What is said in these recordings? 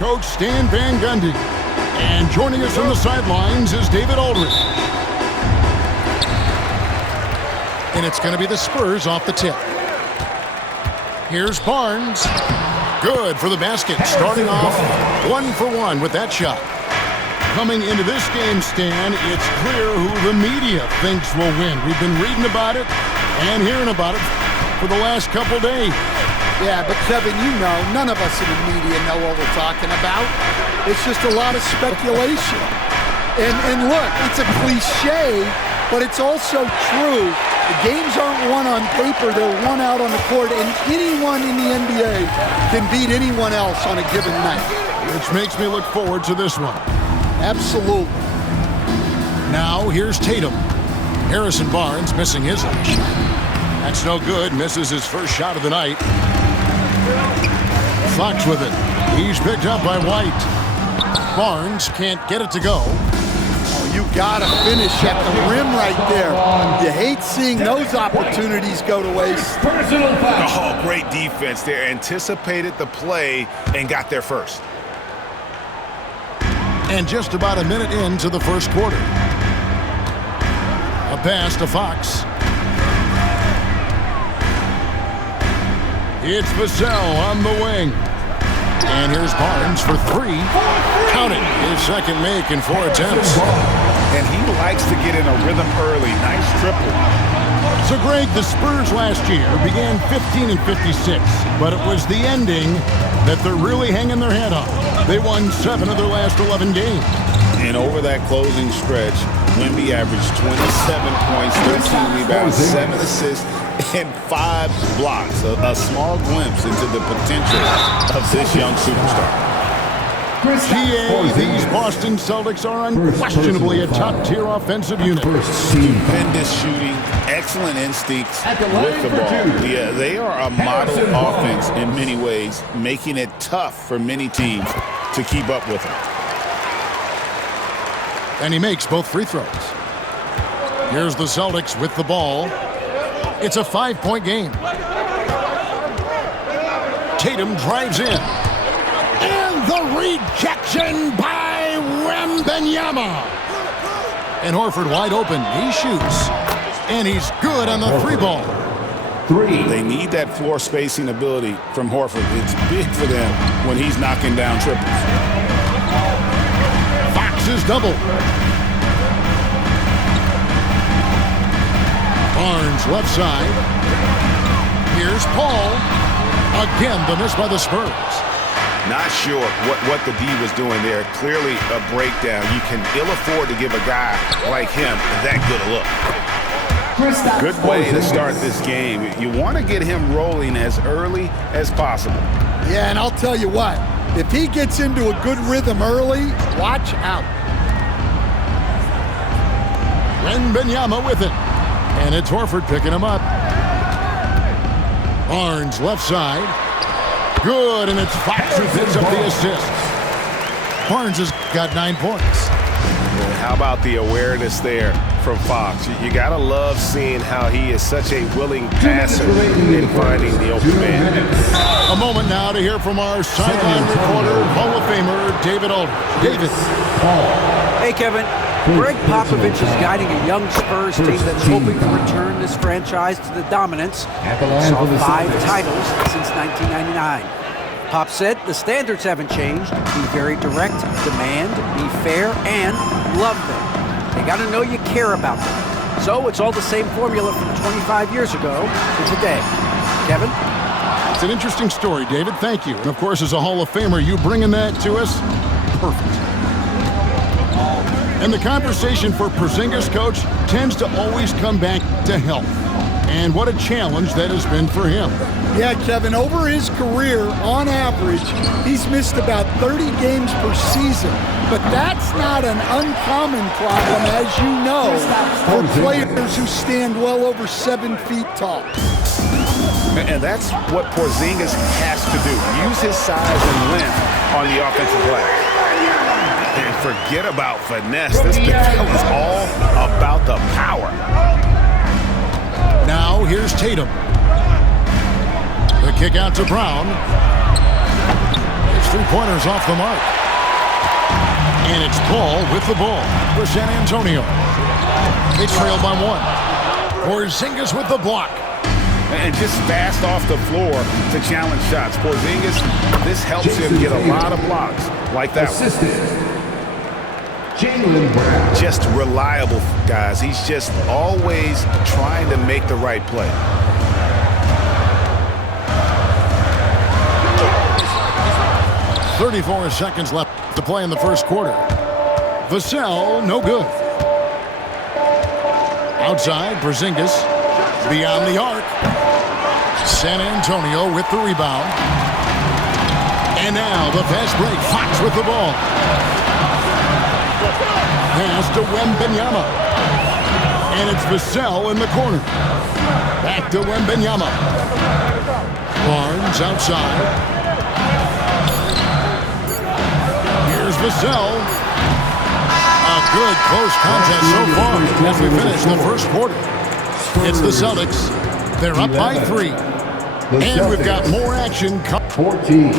Coach Stan Van Gundy. And joining us on the sidelines is David Aldridge. And it's going to be the Spurs off the tip. Here's Barnes. Good for the basket. Starting off 1 for 1 with that shot. Coming into this game, Stan, it's clear who the media thinks will win. We've been reading about it and hearing about it for the last couple days. Yeah, but Kevin, you know, none of us in the media know what we're talking about. It's just a lot of speculation. And look, it's a cliche, but it's also true. The games aren't won on paper, they're won out on the court, and anyone in the NBA can beat anyone else on a given night. Which makes me look forward to this one. Absolutely. Now, here's Tatum. Harrison Barnes missing his last shot. That's no good. Misses his first shot of the night. Fox with it. He's picked up by White. Barnes can't get it to go. Oh, you gotta finish at the rim right there. You hate seeing those opportunities go to waste. Oh, great defense there. Anticipated the play and got there first. And just about a minute into the first quarter. A pass to Fox. It's Vassell on the wing. And here's Barnes for 3. Count it. His second make in 4 attempts. And he likes to get in a rhythm early. Nice triple. So, Greg, the Spurs last year began 15 and 56, but it was the ending that they're really hanging their head on. They won 7 of their last 11 games. And over that closing stretch, Wenby averaged 27 points, 13 rebounds, 7 assists, and 5 blocks. A small glimpse into the potential of this young superstar. GA, these Boston Celtics are unquestionably a top-tier offensive unit. Stupendous shooting, excellent instincts with the ball. Yeah, they are a model offense in many ways, making it tough for many teams to keep up with them. And he makes both free throws. Here's the Celtics with the ball. It's a 5-point game. Tatum drives in. And the rejection by Wembanyama. And Horford wide open. He shoots. And he's good on the 3 ball. They need that floor spacing ability from Horford. It's big for them when he's knocking down triples. Fox is double. Barnes left side. Here's Paul. Again, the miss by the Spurs. Not sure what the D was doing there. Clearly a breakdown. You can ill afford to give a guy like him that good a look. Good way to start this game. You want to get him rolling as early as possible. Yeah, and I'll tell you what. If he gets into a good rhythm early, watch out. Wembanyama with it. And it's Horford picking him up. Barnes left side. Good, and it's Fox who picks up the assist. Barnes has got 9 points. How about the awareness there from Fox? You got to love seeing how he is such a willing passer in finding the open man. A moment now to hear from our sideline reporter, Hall of Famer David Aldridge. David. Hey, Kevin. Greg Popovich is guiding a young Spurs team that's hoping to return this franchise to the dominance. Saw 5 titles since 1999. Pop said the standards haven't changed. Be very direct, demand, be fair, and love them. They got to know you care about them. So it's all the same formula from 25 years ago to today. Kevin? It's an interesting story, David. Thank you. And, of course, as a Hall of Famer, you bringing that to us, perfect. And the conversation for Porzingis, Coach, tends to always come back to health. And what a challenge that has been for him. Yeah, Kevin, over his career, on average, he's missed about 30 games per season. But that's not an uncommon problem, as you know, for players who stand well over 7 feet tall. And that's what Porzingis has to do. Use his size and length on the offensive glass. And forget about finesse. This is all about the power. Now here's Tatum. The kick out to Brown. It's three-pointers off the mark. And it's Paul with the ball for San Antonio. They trail by one. Porzingis with the block. And just fast off the floor to challenge shots. Porzingis, this helps him get a lot of blocks like that one. Just reliable, guys. He's just always trying to make the right play. .34 seconds left to play in the first quarter. Vassell, no good. Outside, Porzingis, beyond the arc. San Antonio with the rebound. And now the fast break. Fox with the ball. Pass to Wembanyama. And it's Vassell in the corner. Back to Wembanyama. Barnes outside. Here's Vassell. A good close contest so far as we finish the first quarter. It's the Celtics. They're up by 3. And we've got more action. 14.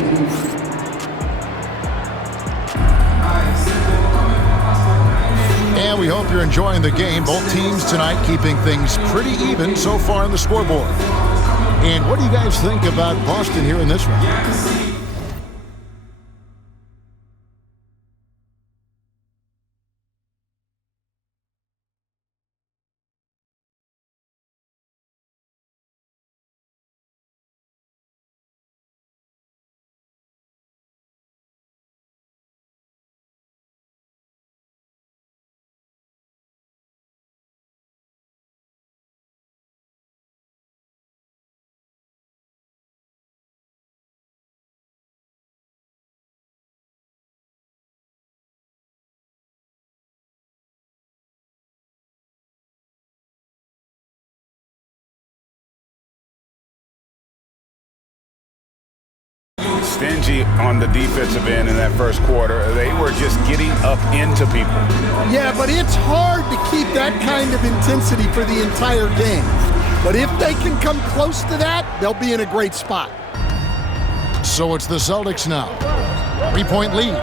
And we hope you're enjoying the game. Both teams tonight keeping things pretty even so far on the scoreboard. And what do you guys think about Boston here in this one? Stingy on the defensive end in that first quarter. They were just getting up into people. Yeah, but it's hard to keep that kind of intensity for the entire game. But if they can come close to that, they'll be in a great spot. So it's the Celtics now. 3-point lead.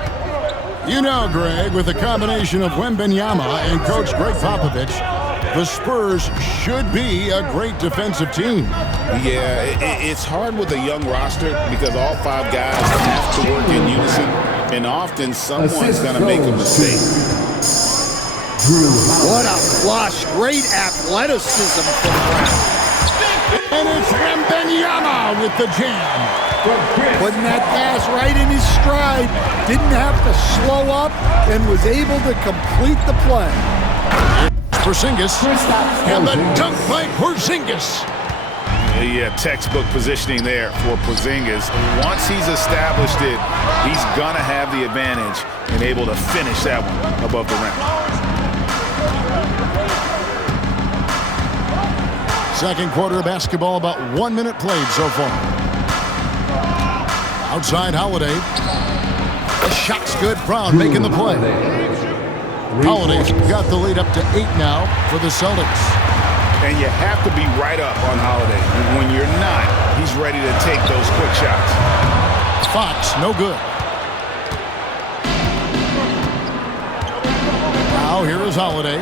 You know, Greg, with the combination of Wembanyama and Coach Greg Popovich, the Spurs should be a great defensive team. Yeah, it's hard with a young roster because all 5 guys have to work in unison, and often someone's going to make a mistake. What a flush. Great athleticism from Brown. And it's Wembanyama with the jam. Putting that pass right in his stride. Didn't have to slow up and was able to complete the play. Porzingis, and the dunk by Porzingis. Yeah, textbook positioning there for Porzingis. Once he's established it, he's going to have the advantage and able to finish that one above the rim. Second quarter of basketball, about 1 minute played so far. Outside Holiday. The shot's good. Brown making the play. Holiday's got the lead up to 8 now for the Celtics. And you have to be right up on Holiday. When you're not, he's ready to take those quick shots. Fox, no good. Now here is Holiday.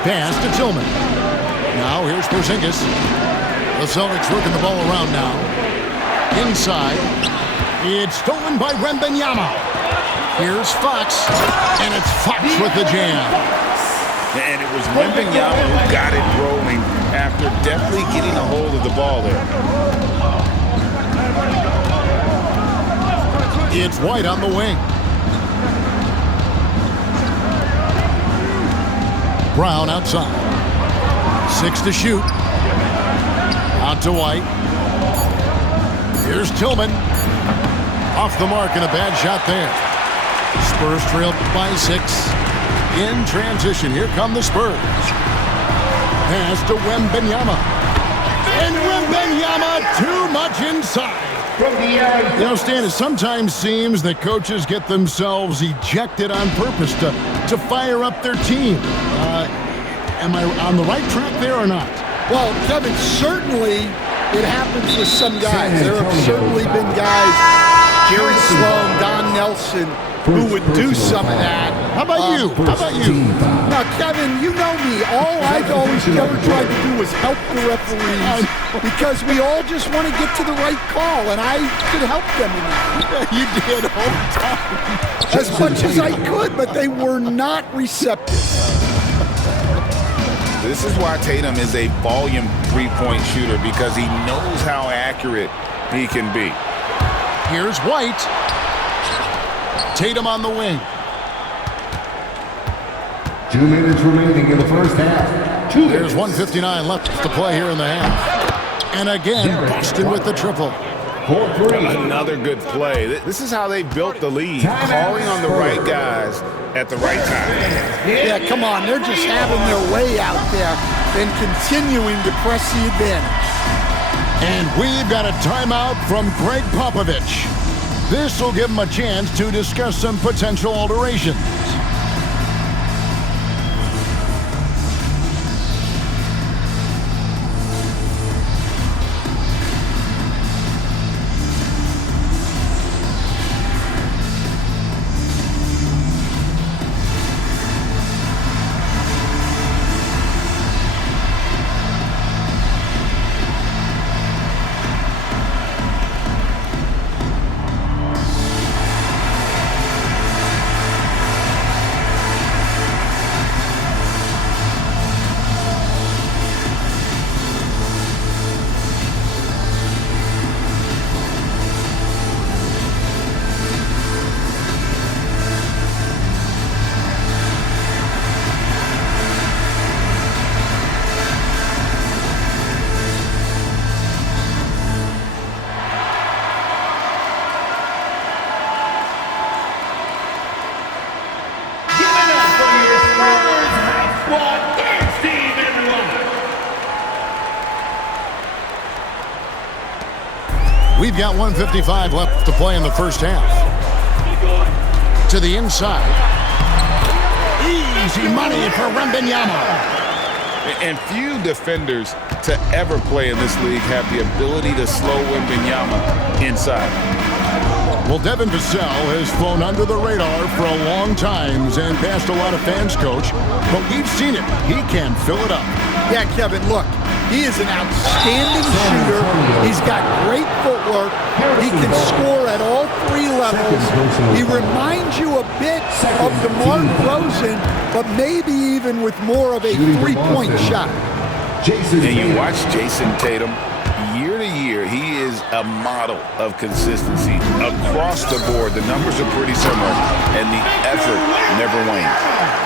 Pass to Tillman. Now here's Porzingis. The Celtics working the ball around now. Inside. It's stolen by Wembanyama. Here's Fox, and it's Fox with the jam. And it was Wembanyama who got it rolling after definitely getting a hold of the ball there. It's White on the wing. Brown outside. 6 to shoot. Out to White. Here's Tillman. Off the mark and a bad shot there. Spurs trailed by 6. In transition, here come the Spurs. Pass to Wembanyama. And Wembanyama too much inside. You know, Stan, it sometimes seems that coaches get themselves ejected on purpose to fire up their team. Am I on the right track there or not? Well, Kevin, certainly it happens with some guys. There have certainly been guys Jerry Sloan, Don Nelson, who would do some of that. How about you? How about you? Now, Kevin, you know me. All I've always ever tried to do was help the referees because we all just want to get to the right call, and I could help them in that. You did all the time. As much as I could, but they were not receptive. This is why Tatum is a volume three-point shooter, because he knows how accurate he can be. Here's White. Tatum on the wing. 2 minutes remaining in the first half. There's 1:59 left to play here in the half. And again, Boston with the triple. 4-3. Another good play. This is how they built the lead, calling on the right guys at the right time. Yeah, come on. They're just having their way out there and continuing to press the advantage. And we've got a timeout from Greg Popovich. This will give him a chance to discuss some potential alterations. We've got 1:55 left to play in the first half. To the inside. Easy money for Wembanyama. And few defenders to ever play in this league have the ability to slow Wembanyama inside. Well, Devin Vassell has flown under the radar for a long time and passed a lot of fans, Coach. But we've seen it. He can fill it up. Yeah, Kevin, look. He is an outstanding shooter. He's got great footwork. He can score at all three levels. He reminds you a bit of DeMar DeRozan, but maybe even with more of a three-point shot. And you watch Jason Tatum, year to year, he is a model of consistency. Across the board, the numbers are pretty similar, and the effort never wanes.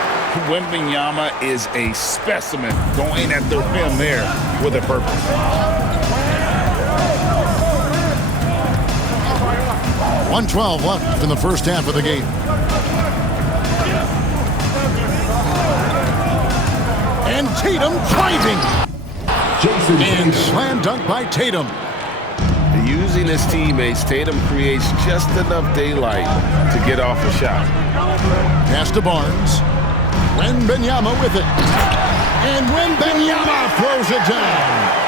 Wembanyama is a specimen, going at the rim there with a purpose. .112 left in the first half of the game. And Tatum driving. And slam dunk by Tatum. Using his teammates, Tatum creates just enough daylight to get off a shot. Pass to Barnes. Wembanyama with it. And Wembanyama throws it down.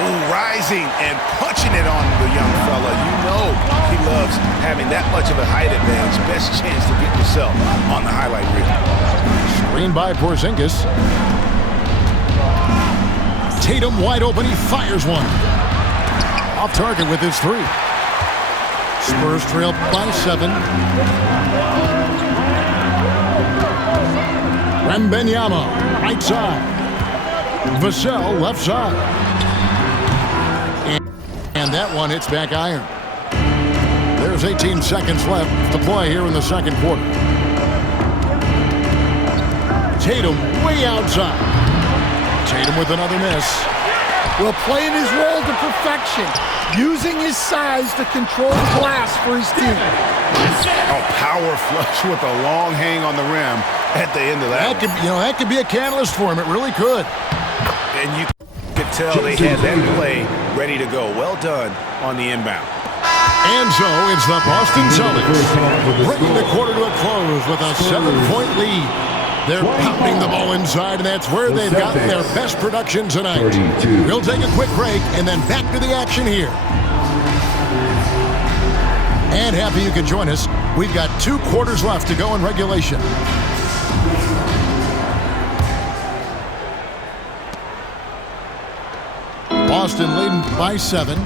Ooh, rising and punching it on the young fella. You know he loves having that much of a height advantage. Best chance to get yourself on the highlight reel. Screen by Porzingis. Tatum wide open. He fires one. Off target with his three. Spurs trail by 7. Wembanyama, right side. Vassell, left side. And that one hits back iron. There's 18 seconds left to play here in the second quarter. Tatum way outside. Tatum with another miss. Well, playing his role to perfection, using his size to control the glass for his team. Oh, power flush with a long hang on the rim at the end of that. That could be a catalyst for him. It really could. And you could tell they had that play ready to go. Well done on the inbound. And so it's the Boston Celtics bringing the quarter to a close with a 7-point lead. They're pounding the ball inside, and that's where they've gotten their best production tonight. We'll take a quick break and then back to the action here. And happy you could join us. We've got 2 quarters left to go in regulation. Boston leading by 7.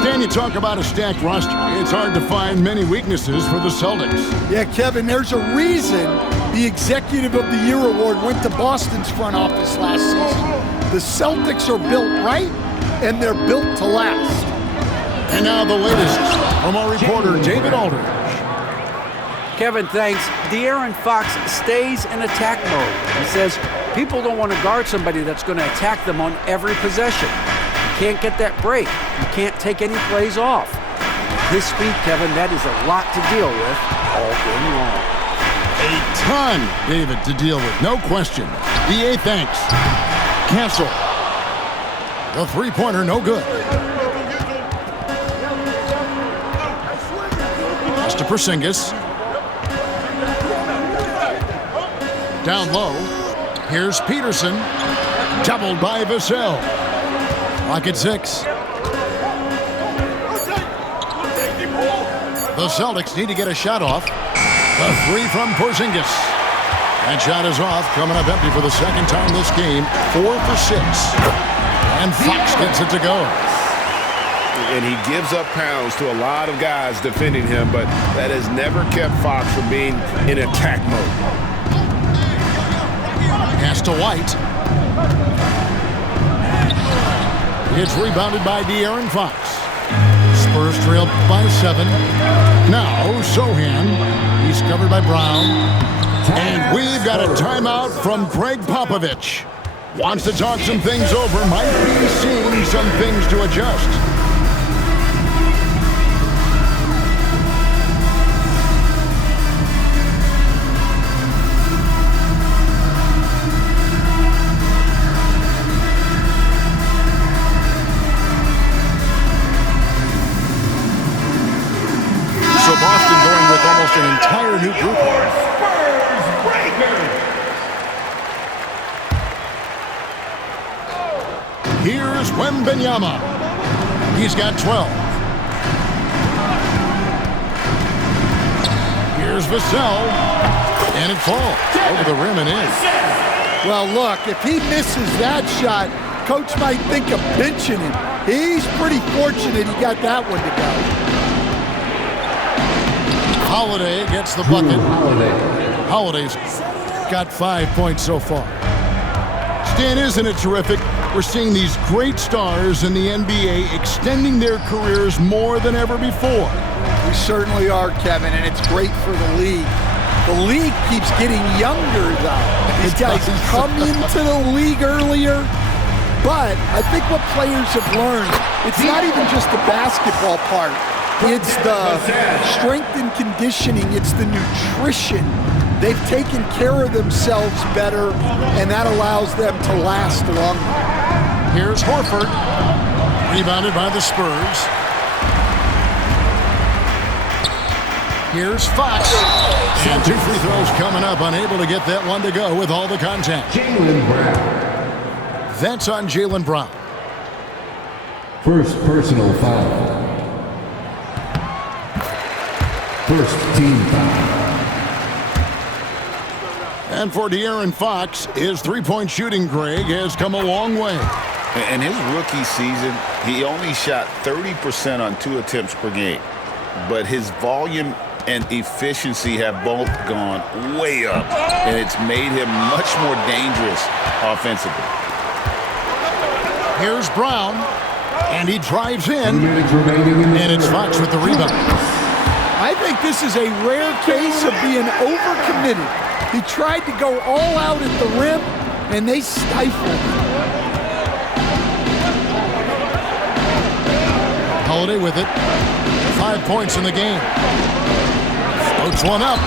Stan, you talk about a stacked roster. It's hard to find many weaknesses for the Celtics. Yeah, Kevin, there's a reason the Executive of the Year award went to Boston's front office last season. The Celtics are built right, and they're built to last. And now the latest from our reporter, David Aldridge. Kevin, thanks. De'Aaron Fox stays in attack mode. He says people don't want to guard somebody that's going to attack them on every possession. You can't get that break. You can't take any plays off. With his speed, Kevin, that is a lot to deal with all game long. A ton, David, to deal with, no question. DA, thanks. Cancel. The three-pointer, no good. Pass to Porzingis. Down low. Here's Peterson. Doubled by Vassell. Clock at 6. The Celtics need to get a shot off. The 3 from Porzingis. That shot is off, coming up empty for the second time this game. 4 for 6. And Fox gets it to go. And he gives up pounds to a lot of guys defending him, but that has never kept Fox from being in attack mode. Pass to White. It's rebounded by De'Aaron Fox. Spurs trail by 7. Now Sohan. He's covered by Brown. And we've got a timeout from Greg Popovich. Wants to talk some things over. Might be seeing some things to adjust. So Boston going with almost an entire new group. Here's Wembanyama. He's got 12. Here's Vassell. And it falls over the rim and in. Well, look, if he misses that shot, coach might think of benching him. He's pretty fortunate he got that one to go. Holiday gets the bucket. Holiday's got 5 points so far. Stan, isn't it terrific? We're seeing these great stars in the NBA extending their careers more than ever before. We certainly are, Kevin, and it's great for the league. The league keeps getting younger, though. These guys come into the league earlier, but I think what players have learned, it's not even just the basketball part. It's the strength and conditioning. It's the nutrition. They've taken care of themselves better, and that allows them to last longer. Here's Horford. Rebounded by the Spurs. Here's Fox. And 2 free throws coming up. Unable to get that one to go with all the contact. Jaylen Brown. That's on Jaylen Brown. First personal foul. First team foul. And for De'Aaron Fox, his three-point shooting, Greg, has come a long way. In his rookie season, he only shot 30% on 2 attempts per game. But his volume and efficiency have both gone way up, and it's made him much more dangerous offensively. Here's Brown, and he drives in, and it's Fox with the rebound. I think this is a rare case of being overcommitted. He tried to go all out at the rim, and they stifled him. Holiday with it. 5 points in the game. Floats one up.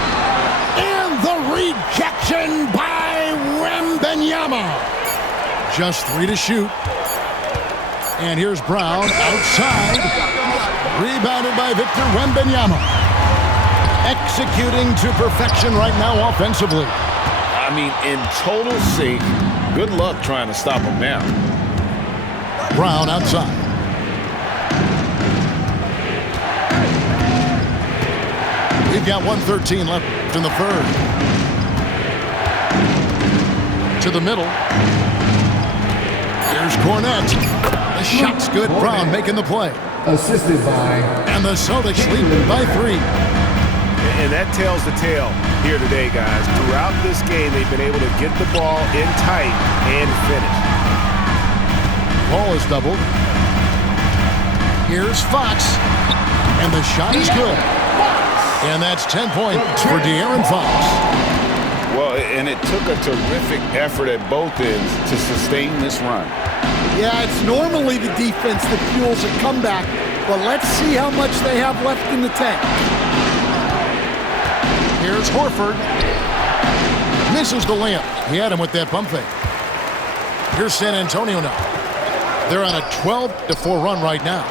And the rejection by Wembanyama. Just 3 to shoot. And here's Brown outside. Rebounded by Victor Wembanyama. Executing to perfection right now offensively. I mean, in total sync. Good luck trying to stop him now. Brown outside. We've got 1:13 left in the third. To the middle. Here's Cornette. The shot's good. Brown making the play. Assisted by... And the Celtics lead by 3. And that tells the tale here today, guys. Throughout this game, they've been able to get the ball in tight and finish. Ball is doubled. Here's Fox. And the shot is good. And that's 10 points for De'Aaron Fox. Well, and it took a terrific effort at both ends to sustain this run. Yeah, it's normally the defense that fuels a comeback, but let's see how much they have left in the tank. Here's Horford. Misses the layup. He had him with that pump fake. Here's San Antonio now. They're on a 12-4 run right now.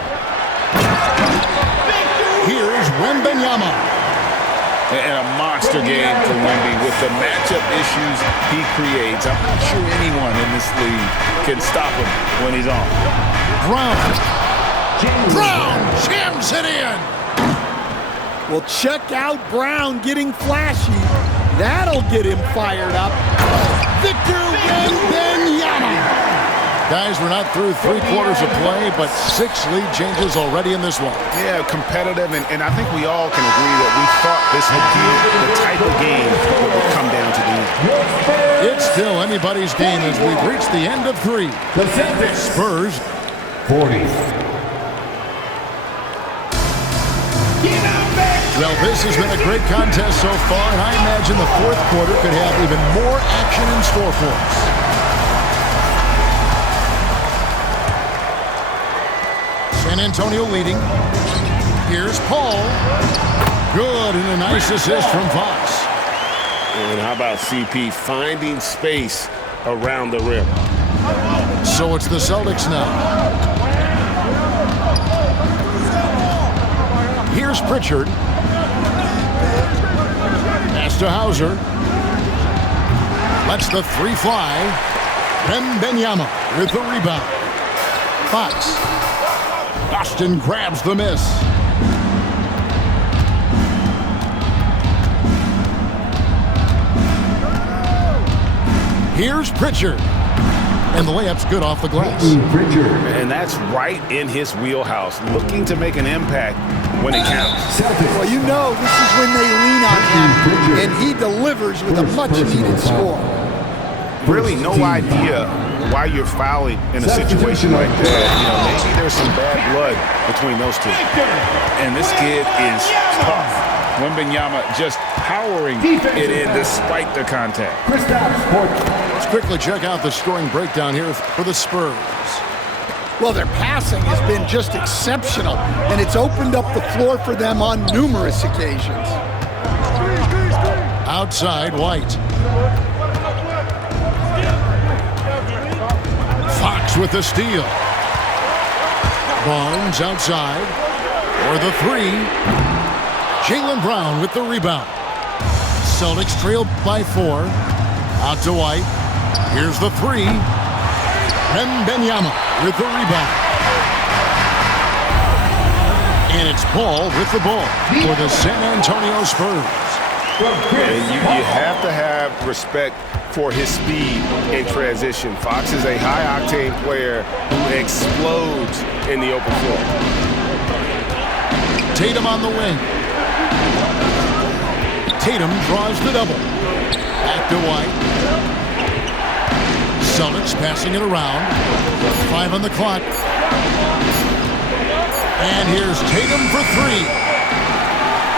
Here's Wenby. And a monster game for Wenby with the matchup issues he creates. I'm not sure anyone in this league can stop him when he's on. Brown jams it in. Well, check out Brown getting flashy. That'll get him fired up. Victor Wembanyama. Guys, we're not through 3 quarters of play, but 6 lead changes already in this one. Yeah, competitive, and I think we all can agree that we thought this would be the type of game that would come down to the end. It's still anybody's game as we've reached the end of 3. Spurs 40. Well, this has been a great contest so far, and I imagine the 4th quarter could have even more action in store for us. San Antonio leading. Here's Paul. Good, and a nice assist from Fox. And how about CP finding space around the rim? So it's the Celtics now. Here's Pritchard. Pass to Hauser. Lets the 3 fly. Wembanyama with the rebound. Fox. Austin grabs the miss. Here's Pritchard. And the layup's good off the glass. And that's right in his wheelhouse, looking to make an impact when it counts. Well, you know this is when they lean on him, and he delivers with a much-needed score. Really no idea why you're fouling in a situation like that. You know, maybe there's some bad blood between those two. And this kid is tough. Wembanyama just powering it in despite the contact. Let's quickly check out the scoring breakdown here for the Spurs. Well, their passing has been just exceptional, and it's opened up the floor for them on numerous occasions. Outside, White. Fox with the steal. Barnes outside. For the 3. Jaylen Brown with the rebound. Celtics trail by 4. Out to White. Here's the 3. Wembanyama with the rebound. And it's Paul with the ball for the San Antonio Spurs. And you have to have respect for his speed in transition. Fox is a high-octane player who explodes in the open floor. Tatum on the wing. Tatum draws the double. Back to White. Celtics passing it around. 5 on the clock. And here's Tatum for 3.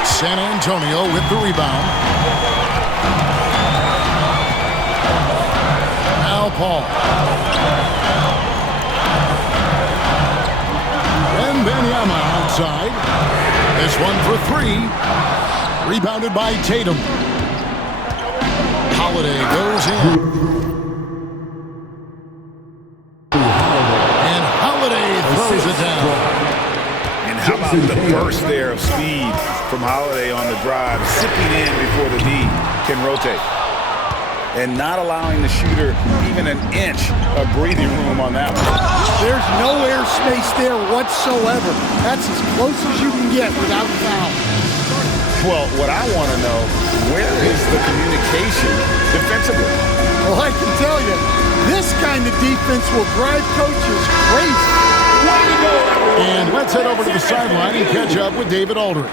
San Antonio with the rebound. Now Paul. Wembanyama outside. This one for 3. Rebounded by Tatum. Holiday goes in. And Holiday throws it down. And how about the burst there of speed from Holiday on the drive, zipping in before the D can rotate. And not allowing the shooter even an inch of breathing room on that one. There's no airspace there whatsoever. That's as close as you can get without foul. Well, what I want to know, where is the communication defensively? Well, I can tell you, this kind of defense will drive coaches crazy. And let's head over to the sideline and catch up with David Aldridge.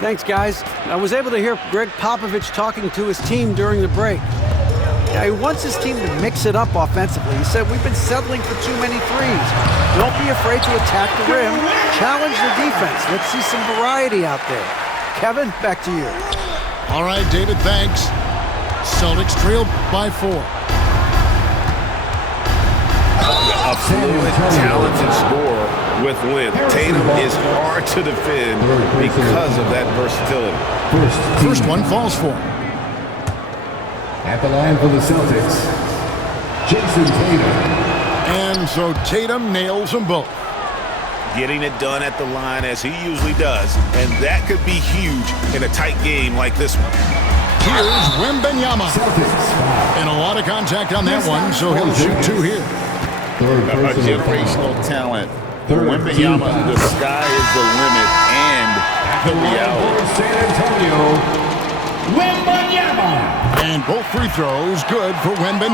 Thanks, guys. I was able to hear Greg Popovich talking to his team during the break. Yeah, he wants his team to mix it up offensively. He said, we've been settling for too many threes. Don't be afraid to attack the rim. Challenge the defense. Let's see some variety out there. Kevin, back to you. All right, David, thanks. Celtics trail by 4. A fluid, talented scorer with length. Tatum is hard to defend because of that versatility. First one falls for him. At the line for the Celtics, Jason Tatum. And so Tatum nails them both. Getting it done at the line as he usually does, and that could be huge in a tight game like this one. Here's Wenby Celtics. and a lot of contact on that one, so he'll shoot 2 here. A generational talent. Wenby, the sky is the limit, and the reality. San Antonio, Wembanyama. And both free throws good for Wenby.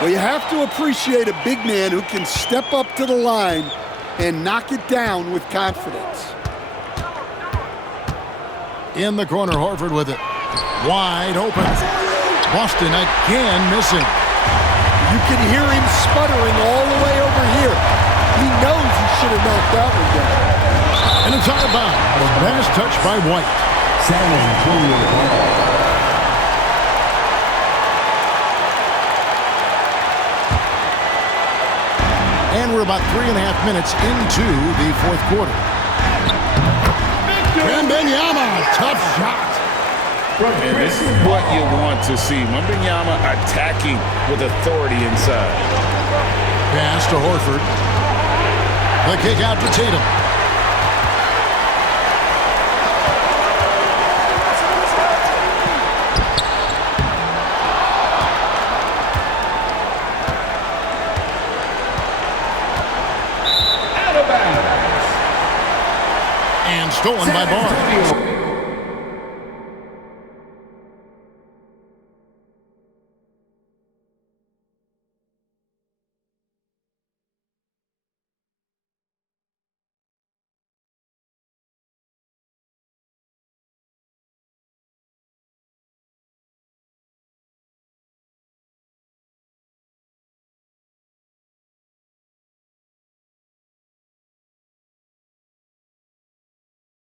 Well, you have to appreciate a big man who can step up to the line and knock it down with confidence. In the corner, Horford with it. Wide open. Boston again missing. You can hear him sputtering all the way over here. He knows he should have knocked that one down. And it's out of bounds. Pass touched by White. San Antonio ball. And we're about 3.5 minutes into the 4th quarter. Wembanyama, tough shot. And this is what you want to see. Wembanyama attacking with authority inside. Pass to Horford. The kick out to Tatum. Out of bounds. And stolen by Barnes.